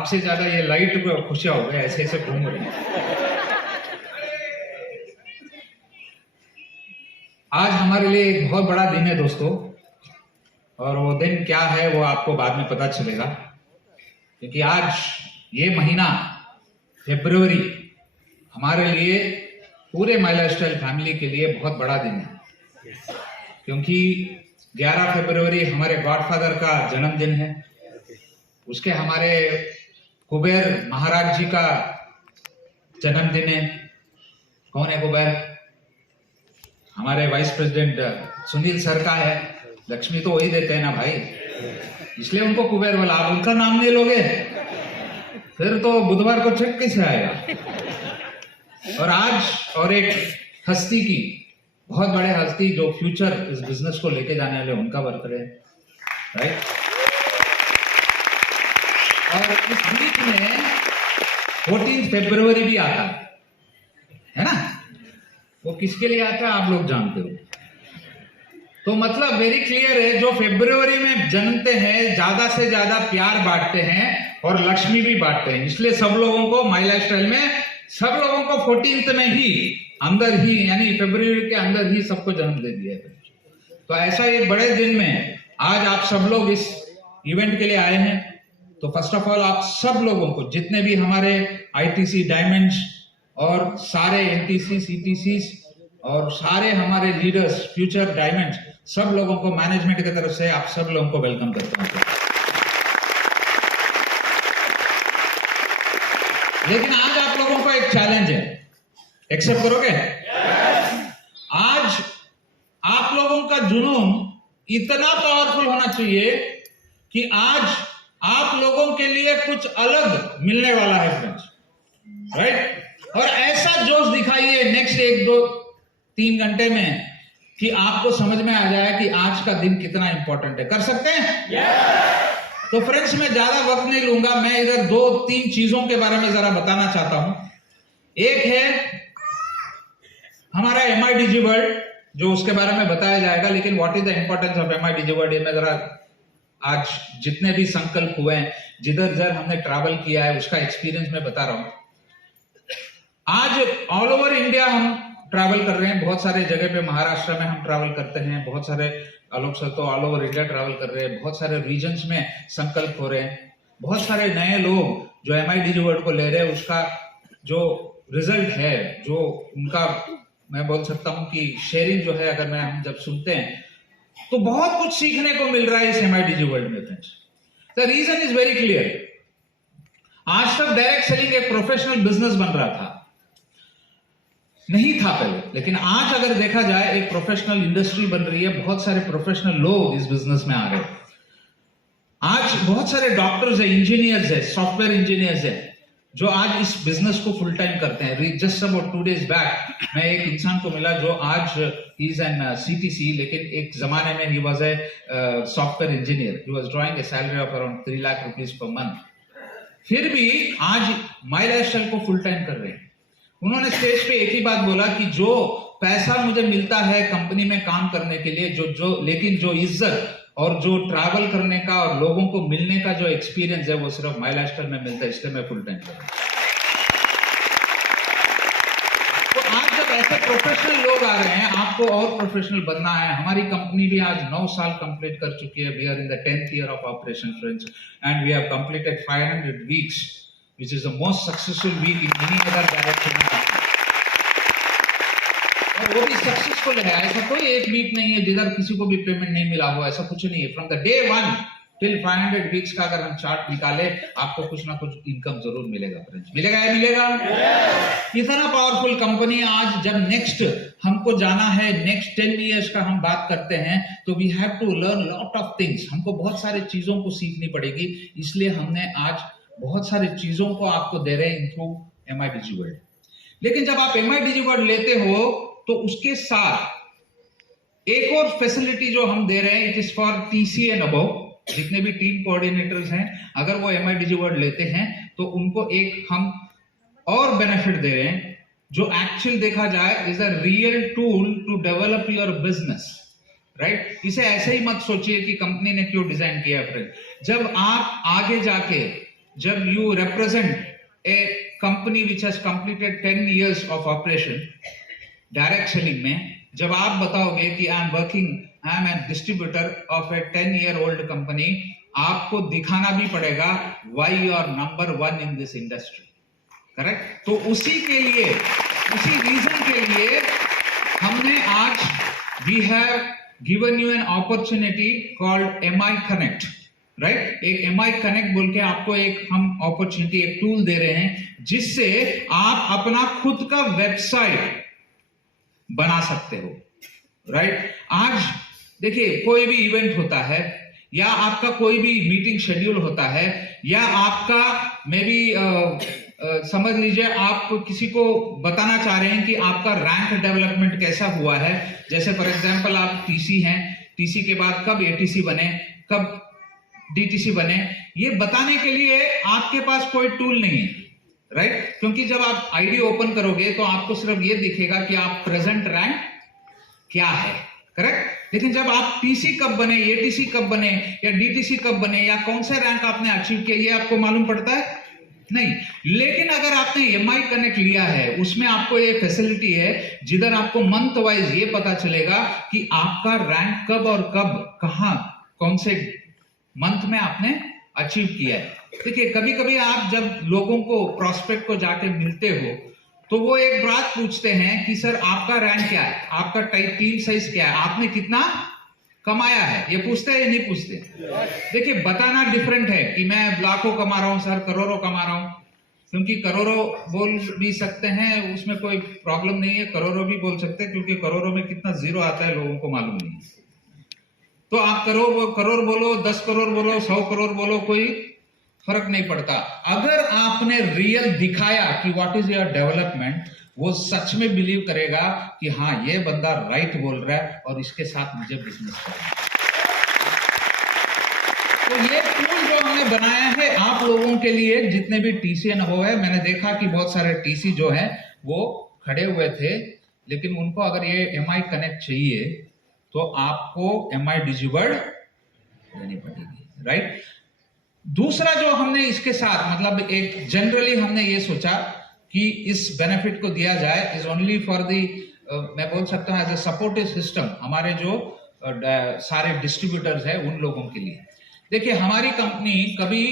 आपसे ज्यादा ये लाइट को खुशियां हो गए, ऐसे ऐसे घूम रहे हैं। आज हमारे लिए एक बहुत बड़ा दिन है दोस्तों, और वो दिन क्या है वो आपको बाद में पता चलेगा, क्योंकि आज ये महीना फरवरी हमारे लिए, पूरे माय लाइफस्टाइल फैमिली के लिए बहुत बड़ा दिन है, क्योंकि 11 फरवरी हमारे गॉडफादर का जन्मदिन है। उसके हमारे कुबेर महाराज जी का जन्मदिन है। कौन है कुबेर? हमारे वाइस प्रेसिडेंट सुनील सर का है। लक्ष्मी तो वही देते हैं ना भाई, इसलिए उनको कुबेर बोला। आप उनका नाम नहीं लोगे फिर तो बुधवार को चेक कैसे आएगा। और आज और एक हस्ती की, बहुत बड़े हस्ती जो फ्यूचर इस बिजनेस को लेके जाने वाले, उनका बर्थडे है, राइट। और इस बीच में 14 फरवरी भी आता है ना। वो किसके लिए आता है आप लोग जानते हो। तो मतलब वेरी क्लियर है, जो फरवरी में जन्मते हैं ज्यादा से ज्यादा प्यार बांटते हैं और लक्ष्मी भी बांटते हैं। इसलिए सब लोगों को माय लाइफस्टाइल में, सब लोगों को 14th में ही अंदर ही, यानी फरवरी के अंदर ही सबको जन्म दे दिया है। तो ऐसा एक बड़े दिन में आज आप सब लोग इस इवेंट के लिए आए हैं। तो फर्स्ट ऑफ ऑल आप सब लोगों को, जितने भी हमारे आईटीसी डायमंड्स और सारे एनटीसी सीटीसी और सारे हमारे लीडर्स फ्यूचर डायमंड्स, सब लोगों को मैनेजमेंट की तरफ से आप सब लोगों को वेलकम करता हूं। लेकिन आज आप लोगों को एक चैलेंज है, एक्सेप्ट करोगे? आज आप लोगों का जुनून इतना पावरफुल होना चाहिए कि आज आप लोगों के लिए कुछ अलग मिलने वाला है फ्रेंड्स, राइट। और ऐसा जोश दिखाइए नेक्स्ट 1-2-3 घंटे में कि आपको समझ में आ जाए कि आज का दिन कितना इंपॉर्टेंट है। कर सकते हैं? तो फ्रेंड्स मैं ज्यादा वक्त नहीं लूंगा, मैं इधर 2-3 चीजों के बारे में जरा बताना चाहता हूं। एक है हमारा MIDG वर्ल्ड, जो उसके बारे में बताया जाएगा। लेकिन what is the importance of MIDG world, ये मैं जरा आज जितने भी संकल्प हुए हैं, जिधर जिधर हमने ट्रैवल किया है, उसका एक्सपीरियंस मैं बता रहा हूं। आज ऑल ओवर इंडिया हम ट्रैवल कर रहे हैं, बहुत सारे जगह पे महाराष्ट्र में हम ट्रैवल करते हैं, बहुत सारे आलोक सर तो ऑल ओवर इंडिया ट्रैवल कर रहे हैं, बहुत सारे रीजन्स में संकल्प हो रहे हैं, बहुत सारे नए लोग जो MIDG वर्ल्ड को ले रहे हैं, उसका जो रिजल्ट है, जो उनका मैं बोल सकता हूं कि शेयरिंग जो है, अगर हम जब सुनते हैं तो बहुत कुछ सीखने को मिल रहा है इस MIDG वर्ल्ड में friends. The reason is very clear. आज तक डायरेक्ट सेलिंग एक प्रोफेशनल बिजनेस बन रहा था, नहीं था पहले, लेकिन आज अगर देखा जाए एक प्रोफेशनल इंडस्ट्री बन रही है। बहुत सारे प्रोफेशनल लोग इस बिजनेस में आ रहे हैं। आज बहुत सारे डॉक्टर्स है, इंजीनियर्स है, सॉफ्टवेयर इंजीनियर्स है, जो आज इस बिजनेस को फुल टाइम करते हैं। जस्ट अबाउट 2 days बैक मैं एक इंसान को मिला जो आज ही इज एन CTC, लेकिन एक जमाने में he was a software engineer. He was drawing a salary of around 3 lakh rupees per month. फिर भी आज माय लाइफस्टाइल को फुल टाइम कर रहे हैं। उन्होंने स्टेज पे एक ही बात बोला कि जो पैसा मुझे मिलता है कंपनी में काम करने के लिए, लेकिन जो इज्जत और जो ट्रैवल करने का और लोगों को मिलने का जो एक्सपीरियंस है, वो सिर्फ माय लाइफस्टाइल में मिलता है, इसलिए मैं फुल टाइम कर रहा हूं। तो आज जब ऐसे प्रोफेशनल लोग आ रहे हैं, आपको और प्रोफेशनल बनना है। हमारी कंपनी भी आज 9 साल कंप्लीट कर चुकी है। We are in the 10th year of operation friends, and we have completed 500 weeks, which is the most successful week in any other direction। और वो भी सक्सेसफुल है। ऐसा कोई एक वीक नहीं है जिधर किसी को भी पेमेंट नहीं मिला हो, ऐसा कुछ नहीं है। From the day 1 till 500 weeks का अगर हम चार्ट निकाले, आपको कुछ ना कुछ इनकम जरूर मिलेगा फ्रेंड्स। मिलेगा या मिलेगा? इतना पावरफुल कंपनी आज जब नेक्स्ट हमको जाना है, नेक्स्ट 10 years का हम बात करते हैं, तो we have to learn lot of things. हमको बहुत सारी चीजों को सीखनी पड़ेगी, इसलिए हमने आज बहुत सारी चीजों को आपको दे रहे हैं थ्रू MIDG वर्ल्ड। लेकिन जब आप MIDG वर्ल्ड लेते हो तो उसके साथ एक और फैसिलिटी जो हम दे रहे हैं, it is for TC and above. जितने भी टीम कोऑर्डिनेटर्स हैं, अगर वो MIDG वर्ल्ड लेते हैं तो उनको एक हम और बेनिफिट दे रहे हैं, जो एक्चुअल देखा जाए is a real tool to develop your business, right. इसे ऐसे ही मत सोचिए कि कंपनी ने क्यों डिजाइन किया फ्रेंड। जब आप आगे जाके जब you represent a company which has completed 10 years of operation direct selling में, जब आप बताओगे कि I am a distributor of a 10-year-old company, आपको दिखाना भी पड़ेगा why you are number 1 in this industry, correct? तो उसी के लिए, उसी रीजन के लिए हमने आज we have given you an opportunity called MI connect, right? एक MI कनेक्ट बोल के आपको एक हम अपॉर्चुनिटी, एक टूल दे रहे हैं जिससे आप अपना खुद का वेबसाइट बना सकते हो, राइट? आज देखिए, कोई भी इवेंट होता है या आपका कोई भी मीटिंग शेड्यूल होता है या आपका मे बी समझ लीजिए आप किसी को बताना चाह रहे हैं कि आपका रैंक डेवलपमेंट कैसा हुआ है, जैसे फॉर एग्जांपल आप TC हैं, TC के बाद कब ATC बने, कब DTC बने, ये बताने के लिए आपके पास कोई टूल नहीं है, राइट? क्योंकि जब आप ID ओपन करोगे तो आपको सिर्फ ये दिखेगा कि आप प्रेजेंट रैंक क्या है, करेक्ट? लेकिन जब आप TC कब बने, ATC कब बने या DTC कब बने या कौन सा रैंक आपने अचीव किया, ये आपको मालूम पड़ता है नहीं। लेकिन अगर आपने MI कनेक्ट लिया है, उसमें आपको ये फैसिलिटी है जिधर आपको मंथ वाइज ये पता चलेगा कि आपका रैंक कब और कब कहां कौन से मंथ में आपने अचीव किया है। देखिए, कभी कभी आप जब लोगों को, प्रोस्पेक्ट को जाके मिलते हो तो वो एक बात पूछते हैं कि सर आपका रैंक क्या है, आपका टीम साइज क्या है, आपने कितना कमाया है, ये पूछते हैं या नहीं पूछते? देखिए, बताना डिफरेंट है कि मैं लाखों कमा रहा हूं सर, करोड़ों कमा रहा हूं, क्योंकि करोड़ों बोल भी सकते हैं, उसमें कोई प्रॉब्लम नहीं है, करोड़ों भी बोल सकते हैं, क्योंकि करोड़ों में कितना जीरो आता है लोगों को मालूम नहीं है। तो आप करोड़ बोलो, 10 करोड़ बोलो, 100 करोड़ बोलो, कोई फर्क नहीं पड़ता। अगर आपने रियल दिखाया कि व्हाट इज योर डेवलपमेंट, वो सच में बिलीव करेगा कि हाँ, ये बंदा राइट बोल रहा है और इसके साथ मुझे बिजनेस करना है। तो ये टूल जो हमने बनाया है आप लोगों के लिए, जितने भी TC अनुभव है, मैंने देखा कि बहुत सारे TC जो है वो खड़े हुए थे, लेकिन उनको अगर ये MI कनेक्ट चाहिए तो आपको MI डिजिवर्ड देनी पड़ेगी, राइट? दूसरा जो हमने इसके साथ, मतलब एक जनरली हमने ये सोचा कि इस बेनिफिट को दिया जाए इज ओनली फॉर दी, मैं बोल सकता हूं एज अ सपोर्टिव सिस्टम, हमारे जो सारे डिस्ट्रीब्यूटर्स हैं उन लोगों के लिए। देखिए, हमारी कंपनी कभी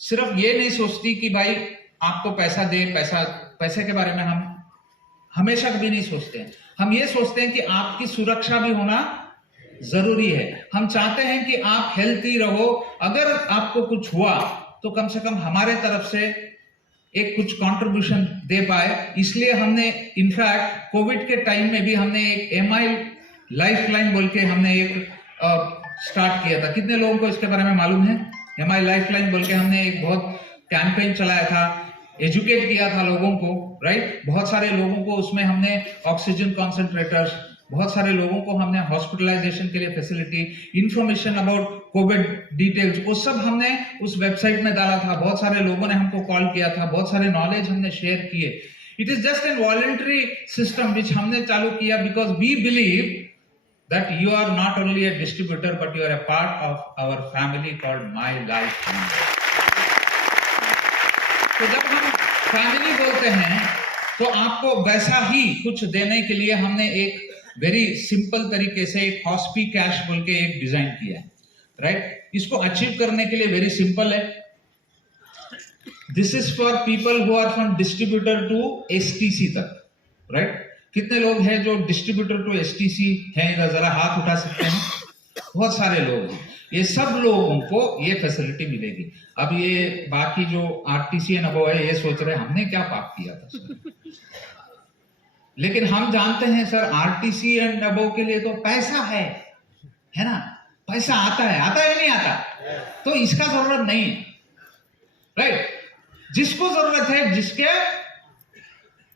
सिर्फ ये नहीं सोचती कि भाई आपको पैसा दे, पैसे के बारे में हम हमेशा कभी नहीं सोचते हैं। हम ये सोचते हैं कि आपकी सुरक्षा भी होना जरूरी है। हम चाहते हैं कि आप हेल्थी रहो, अगर आपको कुछ हुआ तो कम से कम हमारे तरफ से एक कुछ कंट्रीब्यूशन दे पाए। इसलिए हमने इनफैक्ट कोविड के टाइम में भी हमने एक MI लाइफलाइन बोल के हमने एक स्टार्ट किया था। कितने लोगों को इसके बारे में मालूम है? MI लाइफलाइन बोल के हमने एक बहुत कैंपेन चलाया था, एजुकेट किया था लोगों को, राइट? बहुत सारे लोगों को उसमें हमने ऑक्सीजन कॉन्सेंट्रेटर्स, बहुत सारे लोगों को हमने हॉस्पिटलाइजेशन के लिए facility, information about Covid details, वो सब हमने उस वेबसाइट में डाला था। बहुत सारे लोगों ने हमको कॉल किया था, बहुत सारे नॉलेज हमने शेयर किए। It is just an voluntary system which हमने चालू किया because we believe that you are not only a distributor but you are a part of our family called my life. तो जब हम फैमिली बोलते हैं तो आपको वैसा ही कुछ देने के लिए हमने एक वेरी सिंपल तरीके से एक हॉस्पी कैश बोल के एक डिजाइन किया है, राइट? इसको अचीव करने के लिए वेरी सिंपल है। This is for people who are from distributor to STC तक, राइट? कितने लोग हैं जो डिस्ट्रीब्यूटर टू STC हैं? इधर जरा हाथ उठा सकते हैं। बहुत सारे लोग हैं। ये सब लोगों को ये फैसिलिटी मिलेगी। अब ये बाकी जो RTC अनुभव है ये सोच रहे हैं हमने क्या पाप किया था सर। लेकिन हम जानते हैं सर, RTC एंड अबव के लिए तो पैसा है ना? पैसा आता है या नहीं आता? तो इसका जरूरत नहीं है, राइट? जिसको जरूरत है, जिसके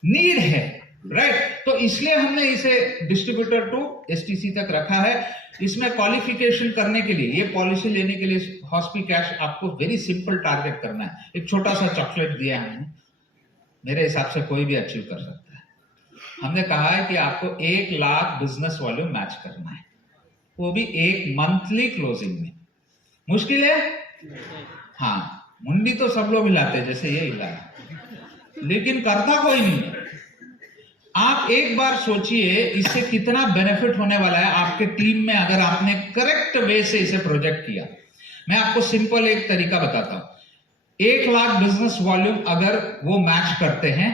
नीड है, राइट? तो इसलिए हमने इसे डिस्ट्रीब्यूटर टू STC तक रखा है। इसमें क्वालिफिकेशन करने के लिए, ये पॉलिसी लेने के लिए हॉस्पी कैश आपको वेरी सिंपल टारगेट करना है। एक छोटा सा चॉकलेट दिया है, मेरे हिसाब से कोई भी अचीव कर सकता है। हमने कहा है कि आपको 1 लाख बिजनेस वॉल्यूम मैच करना है, वो भी एक मंथली क्लोजिंग में। मुश्किल है? हाँ, मुंडी तो सब लोग हिलाते जैसे ये हिला, लेकिन करता कोई नहीं है। आप एक बार सोचिए इससे कितना बेनिफिट होने वाला है आपके टीम में अगर आपने करेक्ट वे से इसे प्रोजेक्ट किया। मैं आपको सिंपल एक तरीका बताता हूं। 1 लाख बिजनेस वॉल्यूम अगर वो मैच करते हैं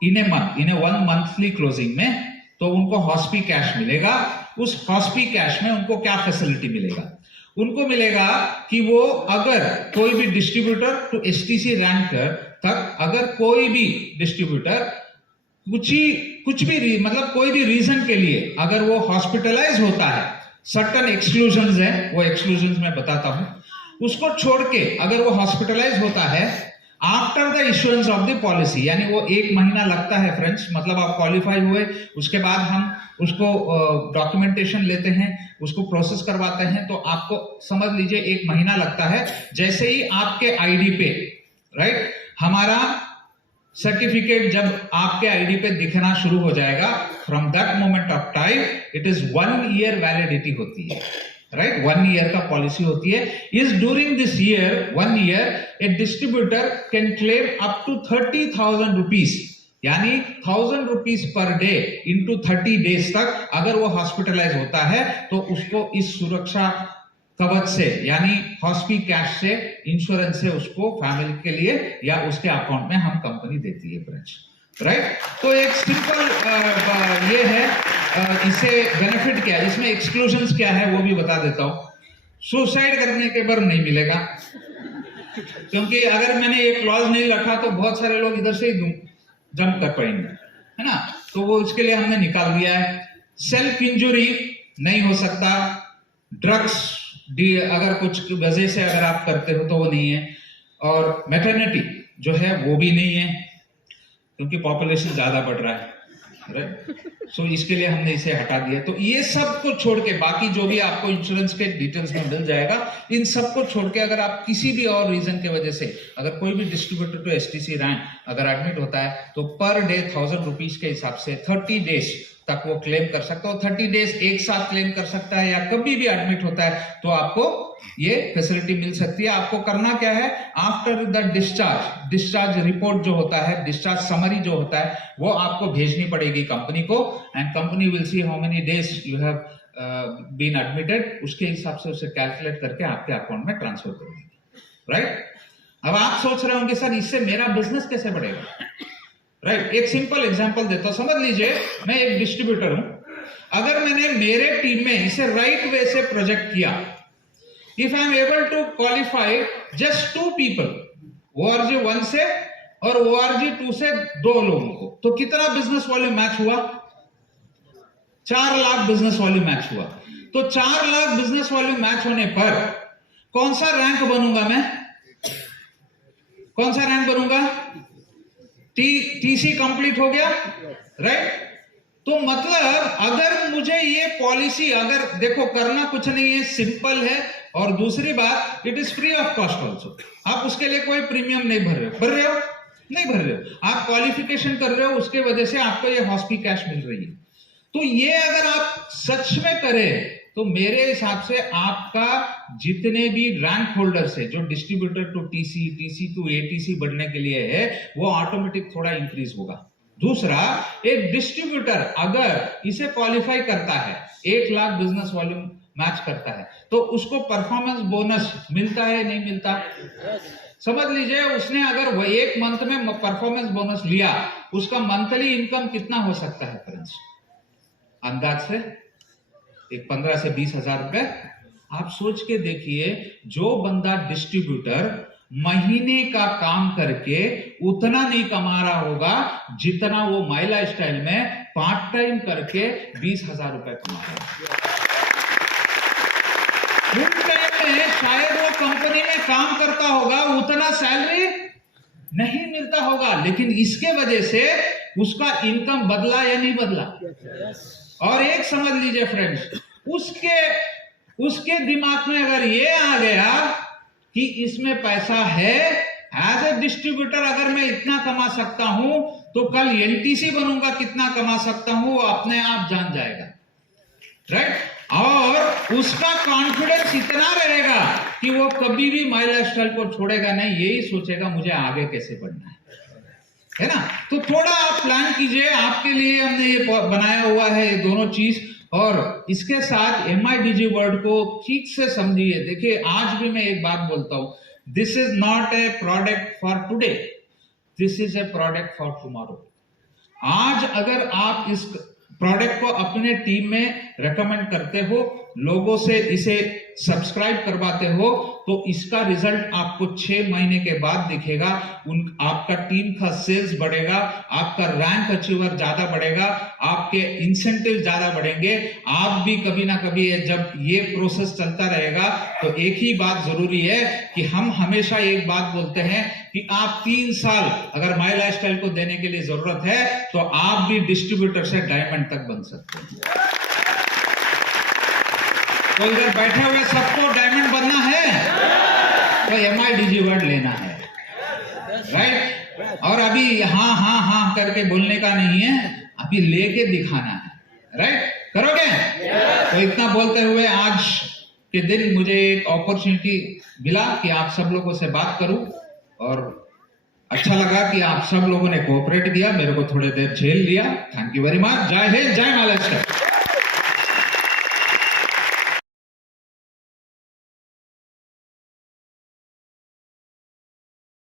इन ए 1 मंथली क्लोजिंग में, तो उनको हॉस्पी कैश मिलेगा। उस हॉस्पी कैश में उनको क्या फैसिलिटी मिलेगा? उनको मिलेगा कि वो अगर कोई भी डिस्ट्रीब्यूटर टू एसटीसी रैंक तक अगर कोई भी डिस्ट्रीब्यूटर कुछ भी मतलब कोई भी रीजन के लिए अगर वो हॉस्पिटलाइज होता है, सर्टन एक्सक्लूजन्स है, वो एक्सक्लूजन्स मैं बताता हूं, उसको छोड़ के अगर वो हॉस्पिटलाइज होता है after the issuance of the policy, यानी वो 1 महीना लगता है फ्रेंड्स, मतलब आप क्वालिफाई हुए उसके बाद हम उसको डॉक्यूमेंटेशन लेते हैं, उसको प्रोसेस करवाते हैं, तो आपको समझ लीजिए 1 महीना लगता है। जैसे ही आपके आईडी पे राइट हमारा सर्टिफिकेट जब आपके आईडी पे दिखना शुरू हो जाएगा, from that moment of time it is 1 year validity होती है, राइट 1 ईयर का पॉलिसी होती है। Is during this year 1 year a distributor can claim up to 30,000 rupees, यानी 1000 rupees per day into 30 days तक अगर वो हॉस्पिटलाइज होता है तो उसको इस सुरक्षा कवच से यानी हॉस्पी कैश से, इंश्योरेंस से उसको फैमिली के लिए या उसके अकाउंट में हम कंपनी देती है फ्रेंड्स, राइट। तो एक सिंपल ये है, इससे बेनिफिट क्या है, इसमें एक्सक्लूजन्स क्या है वो भी बता देता हूं। सुसाइड करने के पर नहीं मिलेगा, क्योंकि अगर मैंने एक क्लॉज नहीं रखा तो बहुत सारे लोग इधर से ही जंप कर पाएंगे, है ना, तो वो इसके लिए हमने निकाल दिया है। सेल्फ इंजुरी नहीं हो सकता, ड्रग्स अगर कुछ वजह से अगर आप करते हो तो वो नहीं है, और मैटरनिटी जो है वो भी नहीं है, क्योंकि पॉपुलेशन ज्यादा बढ़ रहा है, राइट। सो इसके लिए हमने इसे हटा दिया। तो ये सब को छोड़ के बाकी जो भी आपको इंश्योरेंस के डिटेल्स में मिल जाएगा, इन सब को छोड़ के अगर आप किसी भी और रीजन के वजह से अगर कोई भी डिस्ट्रीब्यूटर टू एसटीसी रैंक अगर एडमिट होता है तो पर डे 1000 रुपीज के हिसाब से 30 डेज तक वो क्लेम कर सकता है। 30 डेज एक साथ क्लेम कर सकता है या कभी भी एडमिट होता है तो आपको ये फैसिलिटी मिल सकती है। आपको करना क्या है, आफ्टर द डिस्चार्ज रिपोर्ट जो होता है, डिस्चार्ज समरी जो होता है, वो आपको भेजनी पड़ेगी कंपनी को, and company will see how many days you have been admitted, उसके हिसाब से उसे कैलकुलेट करके आपके अकाउंट में ट्रांसफर कर देगी, राइट। अब आप सोच रहे होंगे सर इससे मेरा बिजनेस कैसे बढ़ेगा, राइट। एक सिंपल एग्जांपल देता हूं, समझ लीजिए मैं एक डिस्ट्रीब्यूटर हूं, अगर मैंने मेरे टीम में इसे राइट वे से प्रोजेक्ट किया, if I am able to qualify just 2 people, ORG 1 से और ORG 2 से 2 लोगों को, तो कितना बिजनेस वॉल्यूम मैच हुआ, 4 लाख बिजनेस वॉल्यूम मैच हुआ। तो 4 लाख बिजनेस वॉल्यूम मैच होने पर कौन सा रैंक बनूंगा मैं, कौन सा रैंक बनूंगा, TC कंप्लीट हो गया, राइट। तो मतलब अगर मुझे ये पॉलिसी, अगर देखो करना कुछ नहीं है, सिंपल है, और दूसरी बात it is free of cost also, आप उसके लिए कोई प्रीमियम नहीं भर रहे हो, नहीं भर रहे हो, आप क्वालिफिकेशन कर रहे हो, उसके वजह से आपको ये हॉस्पी कैश मिल रही है। तो ये अगर आप सच में करें तो मेरे हिसाब से आपका जितने भी रैंक होल्डर है जो distributor to TC to ATC बढ़ने के लिए है, वो ऑटोमेटिक थोड़ा इंक्रीज होगा। दूसरा, एक डिस्ट्रीब्यूटर अगर इसे क्वालिफाई करता है, 1 लाख बिजनेस वॉल्यूम मैच करता है, तो उसको परफॉर्मेंस बोनस मिलता है, नहीं मिलता, समझ लीजिए उसने अगर वो 1 मंथ में परफॉर्मेंस बोनस लिया, उसका मंथली इनकम कितना हो सकता है फ्रेंड्स, अंदाज से एक 15 से 20 हजार रुपए। आप सोच के देखिए, जो बंदा डिस्ट्रीब्यूटर महीने का काम करके उतना नहीं कमा रहा होगा जितना वो माई लाइफ स्टाइल में पार्ट टाइम करके 20,000 रुपए कमा रहा है। फुल टाइम में शायद वो कंपनी में काम करता होगा, उतना सैलरी नहीं मिलता होगा, लेकिन इसके वजह से उसका इनकम बदला या नहीं बदला। और एक समझ लीजिए फ्रेंड्स, उसके दिमाग में अगर ये आ गया कि इसमें पैसा है, एज ए डिस्ट्रीब्यूटर अगर मैं इतना कमा सकता हूं तो कल NTC बनूंगा कितना कमा सकता हूं, वो अपने आप जान जाएगा, राइट। और उसका कॉन्फिडेंस इतना रहेगा कि वो कभी भी माई लाइफस्टाइल को छोड़ेगा नहीं, यही सोचेगा मुझे आगे कैसे बढ़ना है ना। तो थोड़ा आप प्लान कीजिए, आपके लिए हमने ये बनाया हुआ है ये दोनों चीज, और इसके साथ MIDG वर्ड को ठीक से समझिए। देखिए आज भी मैं एक बात बोलता हूं, this is not a product for today, this is a product for tomorrow. आज अगर आप इस प्रोडक्ट को अपने टीम में रेकमेंड करते हो, लोगों से इसे सब्सक्राइब करवाते हो, तो इसका रिजल्ट आपको 6 महीने के बाद दिखेगा। आपका टीम का सेल्स बढ़ेगा, आपका रैंक अचीवर ज्यादा बढ़ेगा, आपके इंसेंटिव ज्यादा बढ़ेंगे। आप भी कभी ना कभी जब ये प्रोसेस चलता रहेगा, तो एक ही बात जरूरी है कि हम हमेशा एक बात बोलते हैं कि आप 3 साल अगर माई लाइफस्टाइल को देने के लिए जरूरत है, तो आप भी डिस्ट्रीब्यूटर से डायमंड तक बन सकते हैं। तो इधर बैठे हुए सबको डायमंड बनना है, तो MIDG वर्ड लेना है, राइट। और अभी हाँ हाँ हाँ करके बोलने का नहीं है, अभी लेके दिखाना है, राइट। करोगे? तो इतना बोलते हुए आज के दिन मुझे एक अपॉर्चुनिटी मिला कि आप सब लोगों से बात करूं, और अच्छा लगा कि आप सब लोगों ने कोऑपरेट किया, मेरे को थोड़ी देर झेल लिया। Thank you very much. जय हिंद, जय महाराष्ट्र।